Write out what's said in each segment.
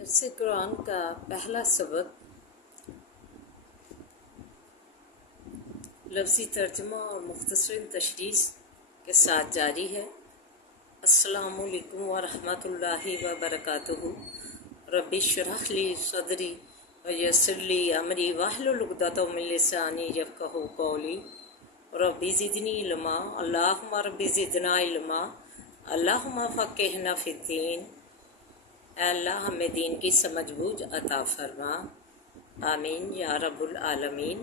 درس قرآن کا پہلا سبق لفظی ترجمہ اور مختصر تشریح کے ساتھ جاری ہے۔ السلام علیکم ورحمۃ اللہ وبرکاتہ۔ رب اشرح لی صدری ویسر لی امری واحلل عقدۃ من لسانی یفقہوا قولی۔ رب زدنی علما، اللہم رب زدنا علما، اللہم فقہنا فی الدین۔ اے اللہ ہمیں دین کی سمجھ بوجھ عطا فرما، آمین یا رب العالمین۔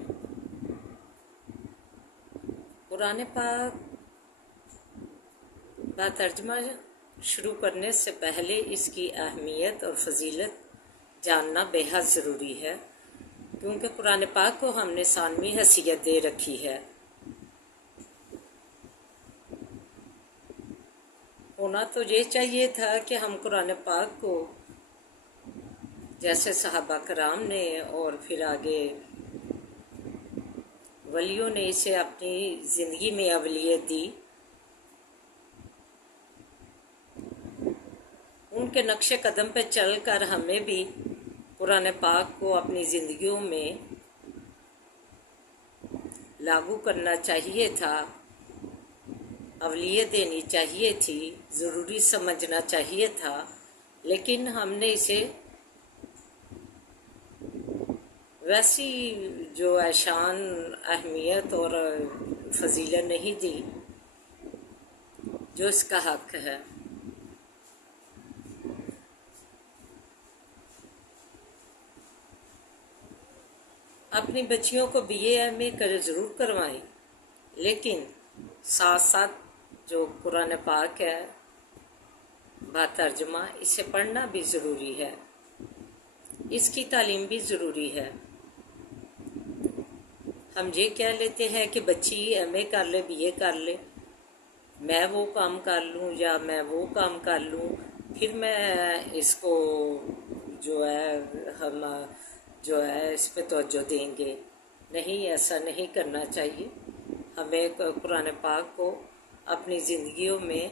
قرآن پاک با ترجمہ شروع کرنے سے پہلے اس کی اہمیت اور فضیلت جاننا بے حد ضروری ہے، کیونکہ قرآن پاک کو ہم نے ثانوی حیثیت دے رکھی ہے۔ ہونا تو یہ چاہیے تھا کہ ہم قرآن پاک کو جیسے صحابہ کرام نے اور پھر آگے ولیوں نے اسے اپنی زندگی میں اولویت دی، ان کے نقش قدم پہ چل کر ہمیں بھی قرآن پاک کو اپنی زندگیوں میں لاگو کرنا چاہیے تھا، اولویت دینی چاہیے تھی، ضروری سمجھنا چاہیے تھا، لیکن ہم نے اسے ویسی جو ہے شان، اہمیت اور فضیلت نہیں دی جو اس کا حق ہے۔ اپنی بچیوں کو BA MA ضرور کروائیں، لیکن ساتھ ساتھ جو قرآن پاک ہے با ترجمہ، اسے پڑھنا بھی ضروری ہے، اس کی تعلیم بھی ضروری ہے۔ ہم یہ کہہ لیتے ہیں کہ بچی MA کر لے، BA کر لے، میں وہ کام کر لوں یا میں وہ کام کر لوں، پھر میں اس کو ہم اس پہ توجہ دیں گے۔ نہیں، ایسا نہیں کرنا چاہیے۔ ہمیں قرآن پاک کو اپنی زندگیوں میں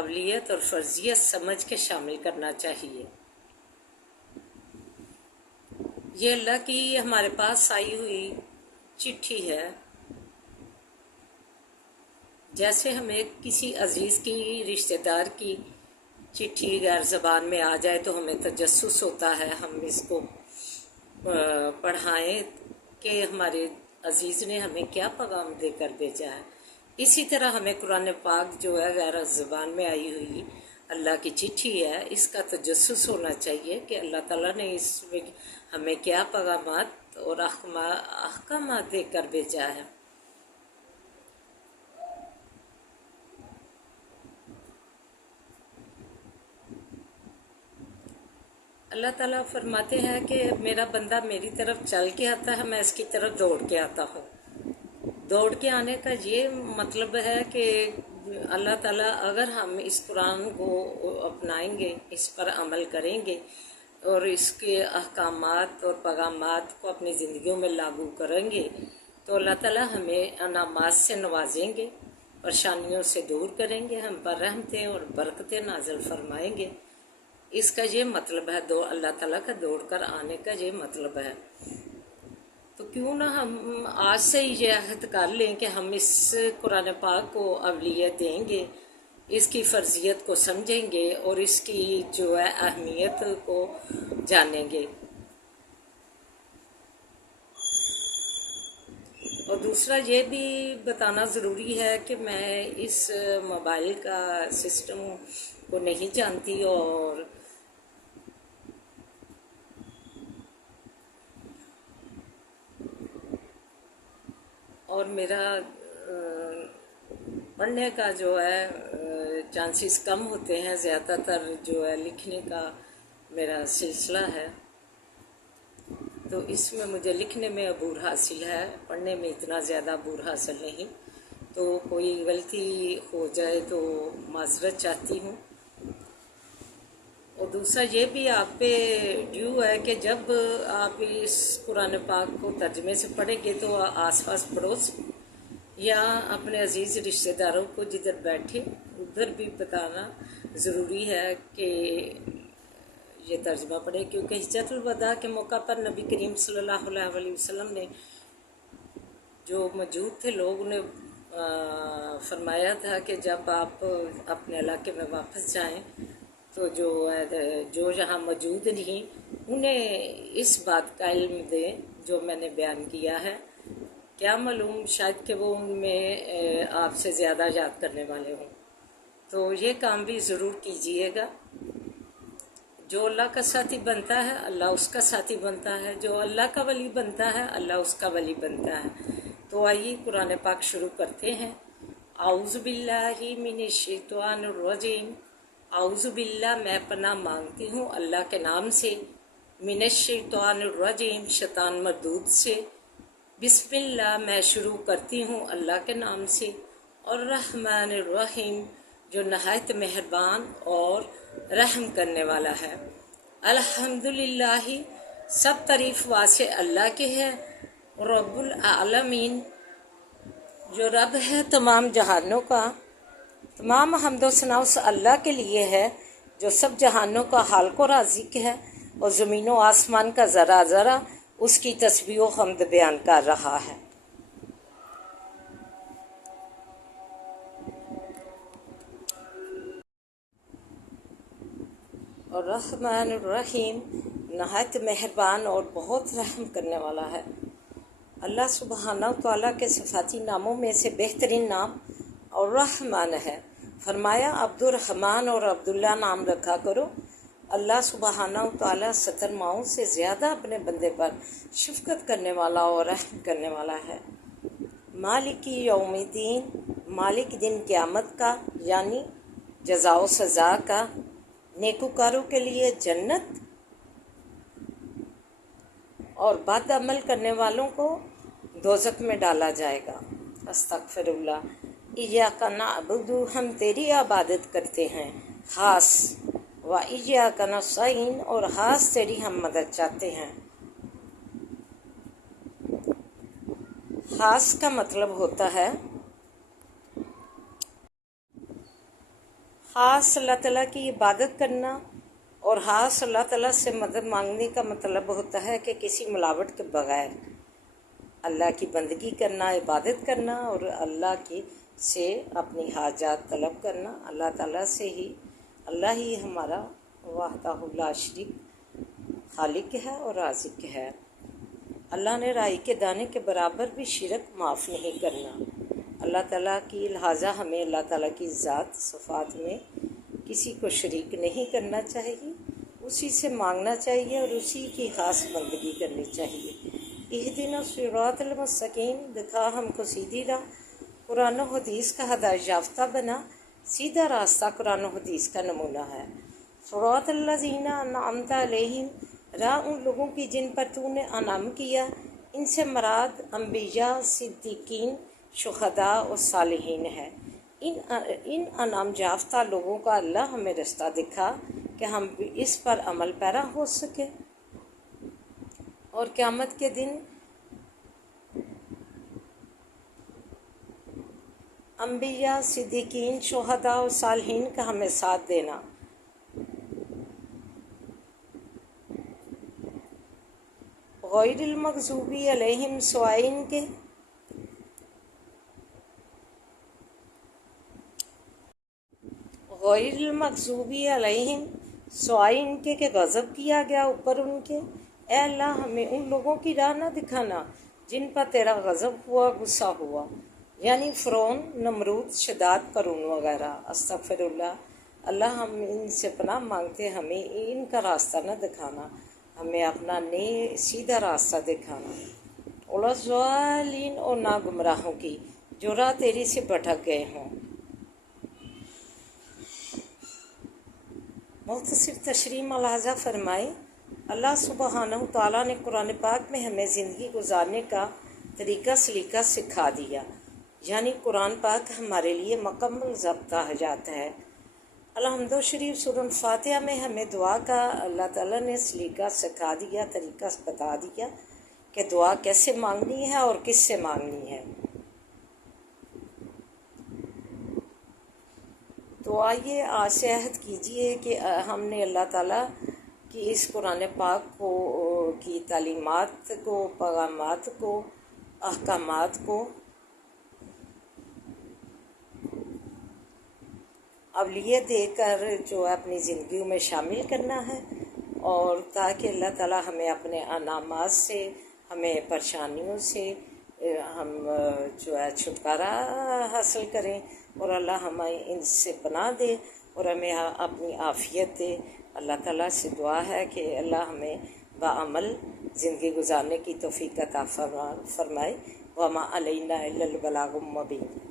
اولویت اور فرضیت سمجھ کے شامل کرنا چاہیے۔ یہ اللہ کی ہمارے پاس آئی ہوئی چٹھی ہے۔ جیسے ہمیں کسی عزیز کی، رشتہ دار کی چٹھی غیر زبان میں آ جائے تو ہمیں تجسس ہوتا ہے، ہم اس کو پڑھائیں کہ ہمارے عزیز نے ہمیں کیا پیغام دے کر بھیجا ہے۔ اسی طرح ہمیں قرآن پاک جو ہے غیر زبان میں آئی ہوئی اللہ کی چٹھی ہے، اس کا تجسس ہونا چاہیے کہ اللہ تعالیٰ نے اس میں ہمیں کیا پیغامات اور احکامات دے کر بھیجا ہے۔ اللہ تعالیٰ فرماتے ہیں کہ میرا بندہ میری طرف چل کے آتا ہے، میں اس کی طرف دوڑ کے آتا ہوں۔ دوڑ کے آنے کا یہ مطلب ہے کہ اللہ تعالیٰ اگر ہم اس قرآن کو اپنائیں گے، اس پر عمل کریں گے اور اس کے احکامات اور پیغامات کو اپنی زندگیوں میں لاگو کریں گے تو اللہ تعالیٰ ہمیں انعامات سے نوازیں گے، پریشانیوں سے دور کریں گے، ہم پر رحمتیں اور برکتیں نازل فرمائیں گے۔ اس کا یہ مطلب ہے، اللہ تعالیٰ کا دوڑ کر آنے کا یہ مطلب ہے۔ تو کیوں نہ ہم آج سے ہی یہ عہد کر لیں کہ ہم اس قرآن پاک کو اولویت دیں گے، اس کی فرضیت کو سمجھیں گے اور اس کی جو ہے اہمیت کو جانیں گے۔ اور دوسرا یہ بھی بتانا ضروری ہے کہ میں اس موبائل کا سسٹم کو نہیں جانتی اور میرا پڑھنے کا جو ہے چانسز کم ہوتے ہیں، زیادہ تر جو ہے لکھنے کا میرا سلسلہ ہے، تو اس میں مجھے لکھنے میں عبور حاصل ہے، پڑھنے میں اتنا زیادہ عبور حاصل نہیں، تو کوئی غلطی ہو جائے تو معذرت چاہتی ہوں۔ اور دوسرا یہ بھی آپ پہ ڈیو ہے کہ جب آپ اس قرآن پاک کو ترجمے سے پڑھیں گے تو آس پاس پڑوس یا اپنے عزیز رشتہ داروں کو جدھر بیٹھے ادھر بھی بتانا ضروری ہے کہ ये तर्जमा पढ़े, क्योंकि हिज्जतुल वदा के मौका पर नबी करीम सल्लल्लाहु अलैहि वसल्लम ने जो मौजूद थे लोग ने फरमाया था कि जब आप अपने इलाके में वापस जाएं तो जो यहाँ मौजूद नहीं उन्हें इस बात का इल्म दें जो मैंने बयान किया है। क्या मालूम शायद कि वो उनमें आपसे ज़्यादा याद करने वाले हों, तो ये काम भी ज़रूर कीजिएगा। जो अल्लाह का साथी बनता है अल्लाह उसका साथी बनता है, जो अल्लाह का वली बनता है अल्लाह उसका वली बनता है। तो आइए कुरान पाक शुरू करते हैं। आऊज़ु बिल्लाहि मिनश शैतानिर रजीम। आऊज़ु बिल्लाह, मैं पनाह मांगती हूँ अल्लाह के नाम से, मिनश शैतानिर रजीम, शैतान मरदूद से। बिस्मिल्लाह, मैं शुरू करती हूँ अल्लाह के नाम से। और रहमानिर रहीम, जो नहायत मेहरबान और रहम करने वाला है। अल्हम्दुलिल्लाहि, सब तारीफ़ वासे अल्लाह के है। रब्बुल आलमीन, जो रब है तमाम जहानों का। तमाम हम्दो सना उस अल्लाह के लिए है जो सब जहानों का हाल को राज़िक है और ज़मीनों आसमान का ज़रा ज़रा उसकी तस्बीह व हम्द बयान कर रहा है। और रहमान रहीम, नहायत मेहरबान और बहुत रहम करने वाला है। अल्लाह सुबहाना तआला के सिफाती नामों में से बेहतरीन नाम और रहमान है। फरमाया अब्दुर्रहमान और अब्दुल्ला नाम रखा करो। अल्लाह सुबहाना तआला 70 माओं से ज़्यादा अपने बंदे पर शफ़क़त करने वाला और रहम करने वाला है। मालिकी यौमिद्दीन, मालिक दिन क़यामत का यानी जज़ा व सज़ा का। नेकूकारों के लिए जन्नत और बद अमल करने वालों को दोज़ख में डाला जाएगा। अस्तग़फिरुल्लाह। इय्याका नअबुदु, हम तेरी इबादत करते हैं ख़ास। व इय्याका नस्तईन, और ख़ास तेरी हम मदद चाहते हैं। ख़ास का मतलब होता है ख़ास अल्लाह ताला की इबादत करना, और ख़ास अल्लाह ताला से मदद मांगने का मतलब होता है कि किसी मिलावट के बग़ैर अल्लाह की बंदगी करना, इबादत करना और अल्लाह की से अपनी हाजात तलब करना। अल्लाह ताला से ही, अल्लाह ही हमारा वहदहु ला शरीक खालिक है और राज़िक है। अल्लाह ने राई के दाने के बराबर भी शिरक माफ़ नहीं करना। अल्लाह ताला की लिहाजा हमें अल्लाह ताला की ज़ात सिफ़ात में किसी को शरीक नहीं करना चाहिए, उसी से मांगना चाहिए और उसी की ख़ास बंदगी करनी चाहिए। इहदिना सिरातल मुस्तकीम, दिखा हमको सीधी राह। कुरान और हदीस का हदायत याफ्ता बना। सीधा रास्ता कुरान और हदीस का नमूना है। सिरातल लज़ीना अनअमता अलैहिम, राह उन लोगों की जिन पर तूने अनाम किया। इनसे मराद अम्बिया, सिद्दीकीन, शुहदा और सालिहीन है। इन अनाम याफ्ता लोगों का अल्लाह हमें रास्ता दिखा कि हम इस पर अमल पैरा हो सके और क़यामत के दिन अम्बिया, सिद्दीकीन, शुहदा और सालिहीन का हमें साथ देना। गैरिल मग़ज़ूबी अलैहिम, स्वाइन के गैरिल मग़ज़ूबी अलैहिम, स्वाइन के गज़ब किया गया ऊपर उनके। ए अल्लाह, हमें उन लोगों की राह न दिखाना जिन पर तेरा गज़ब हुआ, गुस्सा हुआ, यानी फ़िरौन, नमरूद, शद्दाद, क़ारून वगैरह। अस्तग़फिरुल्लाह। अल्लाह, हम इनसे पनाह मांगते, हमें इनका रास्ता न दिखाना, हमें अपना सीधा रास्ता दिखाना। उलज़्ज़ालिन, और ना गुमराहों की जो राह तेरी से भटक गए हों। मुख्तसर तशरीह मुलाहज़ा फरमाए। अल्लाह सुब्हानहू तआला ने कुरान पाक में हमें ज़िंदगी गुजारने का तरीका सलीका सिखा दिया, यानी कुरान पाक हमारे लिए मुकम्मल ज़ब्ता हयात है। अलहम्दुलिल्लाह शरीफ सूरह फातिहा में हमें दुआ का अल्लाह ताला ने सलीका सिखा दिया, तरीका बता दिया कि दुआ कैसे मांगनी है और किससे मांगनी है। तो आइए आज से अहद कीजिए कि हमने अल्लाह ताला کہ اس قرآن پاک کو کی تعلیمات کو، پیغامات کو، احکامات کو اولویت دے کر جو ہے اپنی زندگیوں میں شامل کرنا ہے، اور تاکہ اللہ تعالیٰ ہمیں اپنے انعامات سے، ہمیں پریشانیوں سے ہم جو ہے چھٹکارا حاصل کریں، اور اللہ ہمیں ان سے پناہ دے اور ہمیں اپنی عافیت دے۔ اللہ تعالیٰ سے دعا ہے کہ اللہ ہمیں بعمل زندگی گزارنے کی توفیق عطا فرمائے۔ وما علینا الا البلاغ المبین۔